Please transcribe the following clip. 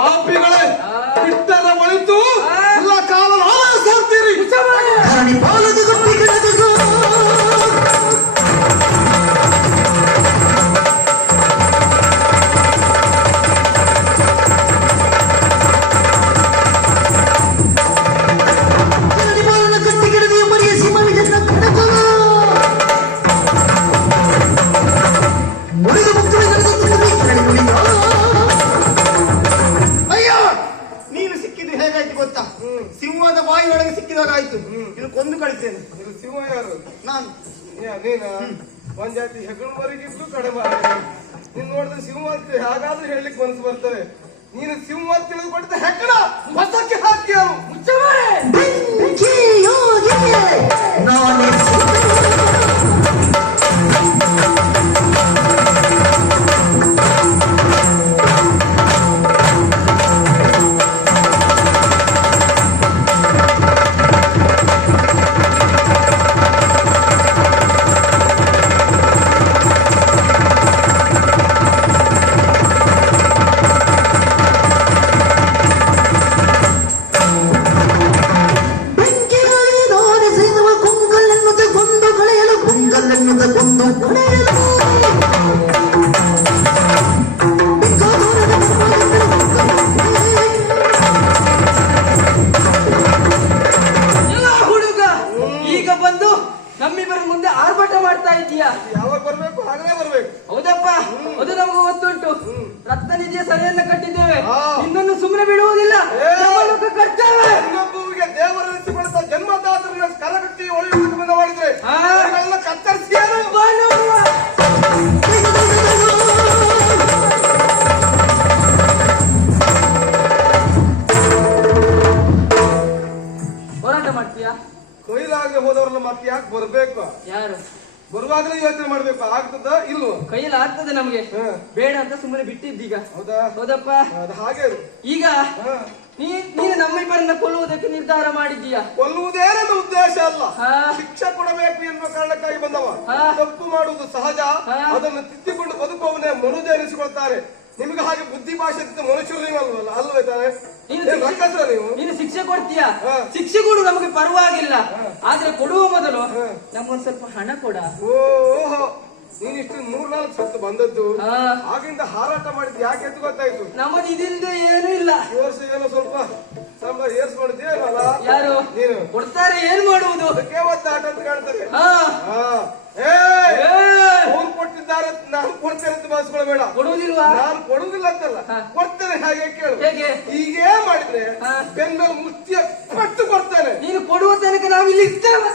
ಪಾಪಿಗಳೇ ಬಿಟ್ಟರ ಒಳಿತು ಎಲ್ಲ ಕಾಲ ಸಾರ್ತೀರಿ. ಸಿಂಹದ ಬಾಯಿ ಒಳಗೆ ಸಿಕ್ಕಿದಾಗ ಆಯ್ತು. ಇದು ಕೊಂದು ಕಳಿತೇನೆ. ಇದು ಸಿಂಹ ಯಾರು? ನಾನು. ನೀನ ಒಂದ್ ಜಾತಿ ಹೆಗಣವರೆಗಿದ್ದು ಕಡಿಮೆ. ನೀನ್ ನೋಡಿದ್ರೆ ಸಿಂಹ ಅಂತ ಹಾಗಾದ್ರೂ ಹೇಳಲಿಕ್ಕೆ ಮನಸ್ಸು ಬರ್ತದೆ. ನೀನು ಸಿಂಹ ಅಂತ ತಿಳಿದುಕೊಟ್ಟಿದ್ದ ಹೆಗ್ಗಣ ಮತಕ್ಕೆ ಹಾಕಿ ನಮ್ಮಿಬ್ಬರ ಮುಂದೆ ಆರ್ಭಟ ಮಾಡ್ತಾ ಇದೀಯಾ? ಯಾವಾಗ ಬರ್ಬೇಕು ಹಾಗಲೇ ಬರ್ಬೇಕು. ಹೌದಪ್ಪ, ಅದು ನಮಗೂ ಗೊತ್ತುಂಟು. ರಕ್ತ ನಿಧಿಯ ಸರಿಯನ್ನ ಕಟ್ಟಿದ್ದೇವೆ, ನಿನ್ನನ್ನು ಸುಮ್ಮನೆ ಬಿಡುವುದಿಲ್ಲ. ಕರ್ತವ್ಯ ಇನ್ನೊಬ್ಬರಿಗೆ ದೇವರೆನಿಸಿಕೊಳ್ಳುತ್ತಾ ಜನ್ಮದಾತರನ್ನ ಕರಗಟ್ಟಿ ಒಳ್ಳೆಯ ಮಾಡಿದ್ರೆ ಕತ್ತರಿಸಿ ಹೋರಾಟ ಮಾಡ್ತೀಯಾ? ಕೊಯ್ಲಾಗದೆ ಹೋದವ್ರನ್ನ ಮತ್ತೆ ಯಾಕೆ ಬರ್ಬೇಕು? ಯಾರು ಬರುವಾಗಲೇ ಯೋಚನೆ ಮಾಡ್ಬೇಕು, ಆಗ್ತದ ಇಲ್ವೋ? ಕೈಯಲ್ಲಿ ಆಗ್ತದೆ ನಮ್ಗೆ, ಬೇಡ ಅಂತ ಸುಮ್ಮನೆ ಬಿಟ್ಟಿದ್ದೀಗ. ಹೌದಾ? ಹೌದಪ್ಪ. ಹಾಗೆ ಈಗ ನೀನು ನಮ್ಮಿಬ್ಬರನ್ನ ಕೊಲ್ಲುವುದಕ್ಕೆ ನಿರ್ಧಾರ ಮಾಡಿದ್ದೀಯಾ? ಕೊಲ್ಲುವುದೇ ನನ್ನ ಉದ್ದೇಶ ಅಲ್ಲ, ಶಿಕ್ಷೆ ಕೊಡಬೇಕು ಎನ್ನುವ ಕಾರಣಕ್ಕಾಗಿ ಬಂದವ. ತಪ್ಪು ಮಾಡುವುದು ಸಹಜ, ಅದನ್ನು ತಿದ್ದಿಕೊಂಡು ಬದುಕುವವನೇ ಮನುಜ ಎನಿಸಿಕೊಳ್ತಾರೆ. ನಿಮ್ಗೆ ಹಾಗೆ ಬುದ್ಧಿ ಭಾಷೆ ಮನುಷ್ಯರು ನೀವಲ್ವಲ್ಲ, ಅಲ್ವೇ ತಾನೆ? ನೀನು ಶಿಕ್ಷೆ ಕೊಡ್ತೀಯಾ? ಶಿಕ್ಷೆ ಕೊಡು, ನಮಗೆ ಪರವಾಗಿಲ್ಲ. ಆದ್ರೆ ಕೊಡುವ ಮೊದಲು ನಮ್ಗೊಂದ್ ಸ್ವಲ್ಪ ಹಣ ಕೊಡ. ಓಹೋ, ನೀನಿಷ್ಟು 3-4 ಸತ್ತು ಬಂದದ್ದು, ಆಗಿಂದ ಹಾರಾಟ ಮಾಡಿದ್ದು ಯಾಕೆ ಅಂತ ಗೊತ್ತಾಯ್ತು. ನಮ್ಮದು ಇದಿಂದ ಏನೂ ಇಲ್ಲ. ಈ ವರ್ಷ ಏನೋ ಸ್ವಲ್ಪ ಸಂಬಳ ಏರ್ಸ್ಕೊಂಡಿದ್ದೀರಲ್ಲ. ಯಾರು ನೀನು ಕೊಡ್ತಾರೆ, ಏನ್ ಮಾಡುವುದು? ಅದಕ್ಕೆ ಒತ್ತಾಟ ಅಂತ ಕಾಣ್ತದೆ. ಕೊಟ್ಟಿದ್ದಾರೆ, ನಾನು ಕೊಡ್ತೇನೆ ಅಂತ ಭಾವಿಸ್ಕೊಳ್ಬೇಡ. ಕೊಡುವುದಿಲ್ವಾ? ನಾನು ಕೊಡುವುದಿಲ್ಲ ಅಂತಲ್ಲ, ಕೊಡ್ತೇನೆ. ಹಾಗೆ ಕೇಳು. ಹೇಗೆ? ಹೀಗೇ ಮಾಡಿದ್ರೆ ಬೆನ್ನಲ್ಲಿ ಮುಷ್ಟಿಯ ಪಟ್ಟು ಕೊಡ್ತೇನೆ. ನೀನು ಕೊಡುವ ತನಕ ನಾವು ಇಲ್ಲಿ ಇರ್ತೇವೆ.